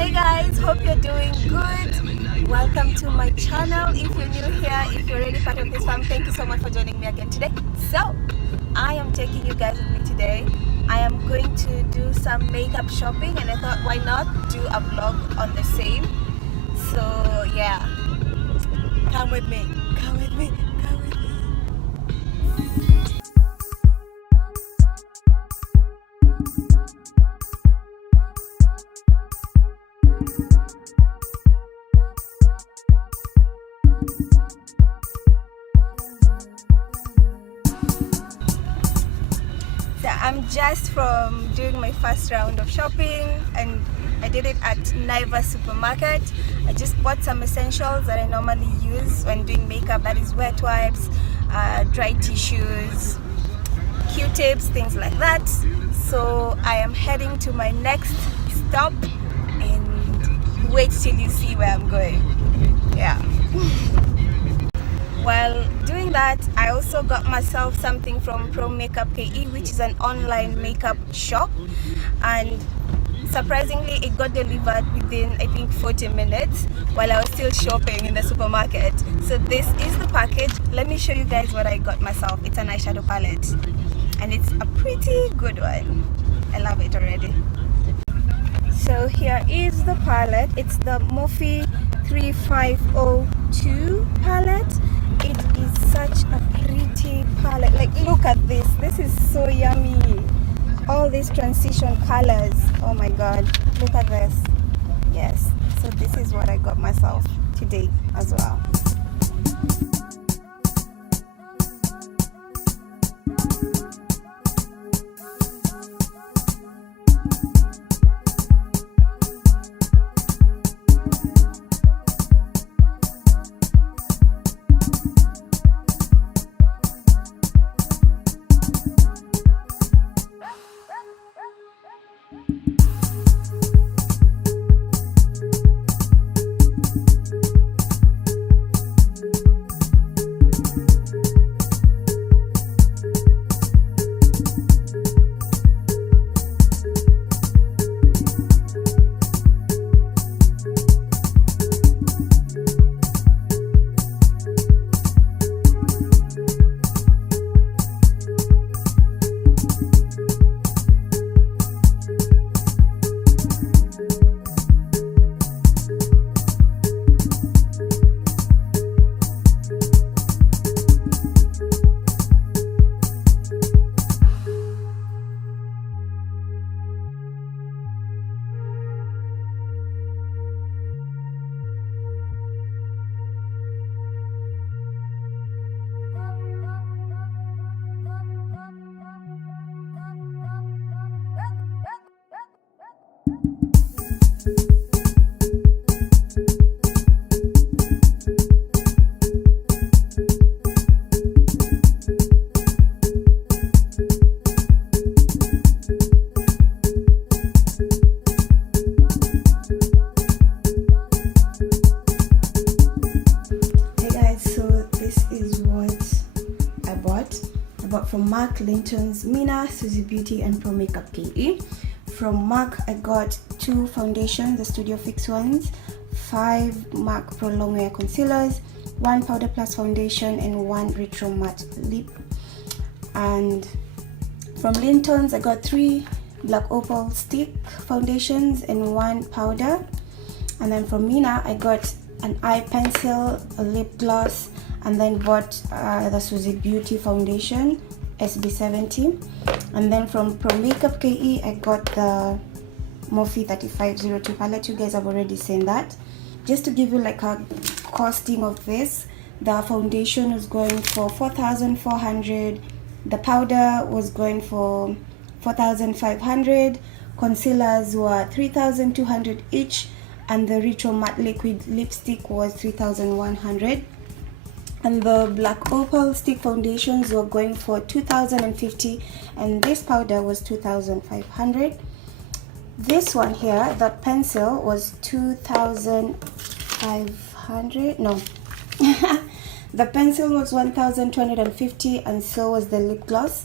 Hey guys, hope you're doing good. Welcome to my channel. If you're new here, if you're already part of this fam, thank you so much for joining me again today. So I am taking you guys with me today. I am going to do some makeup shopping and I thought why not do a vlog on the same. So yeah, come with me, come with me, come with me. So I'm just from doing my first round of shopping and I did it at Naiva supermarket. I just bought some essentials that I normally use when doing makeup, that is wet wipes, dry tissues, Q-tips, things like that. So I am heading to my next stop and wait till you see where I'm going. Yeah. While doing that, I also got myself something from Pro Makeup KE, which is an online makeup shop, and surprisingly it got delivered within I think 40 minutes while I was still shopping in the supermarket. So this is the package. Let me show you guys what I got myself. It's an eyeshadow palette and it's a pretty good one. I love it already. So here is the palette. It's the Morphe 3502 palette. It is such a pretty palette. Like, look at this. This is so yummy. All these transition colors. Oh my god. Look at this. Yes. So this is what I got myself today as well. From MAC, Linton's, Mina, Suzy Beauty, and Pro Makeup KE. From MAC, I got 2 foundations, the Studio Fix ones, 5 MAC Pro Long Wear concealers, 1 Powder Plus foundation, and 1 Retro Matte lip. And from Linton's, I got 3 Black Opal stick foundations and 1 powder. And then from Mina, I got an eye pencil, a lip gloss, and then bought the Suzy Beauty foundation SB70. And then from Pro Makeup KE, I got the Morphe 3502 palette. You guys have already seen that. Just to give you like a costing of this, the foundation was going for 4,400, the powder was going for 4,500, concealers were 3,200 each, and the Retro Matte Liquid Lipstick was 3,100. And the Black Opal stick foundations were going for 2,050, and this powder was 2,500. This one here, the pencil, was 2,500. No, the pencil was 1,250, and so was the lip gloss.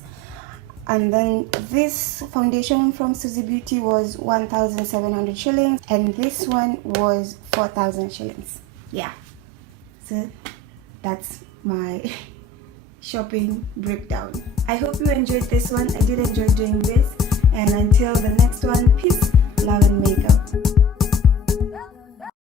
And then this foundation from Suzy Beauty was 1,700 shillings, and this one was 4,000 shillings. Yeah, so that's my shopping breakdown. I hope you enjoyed this one. I did enjoy doing this, and until the next one, peace, love and makeup.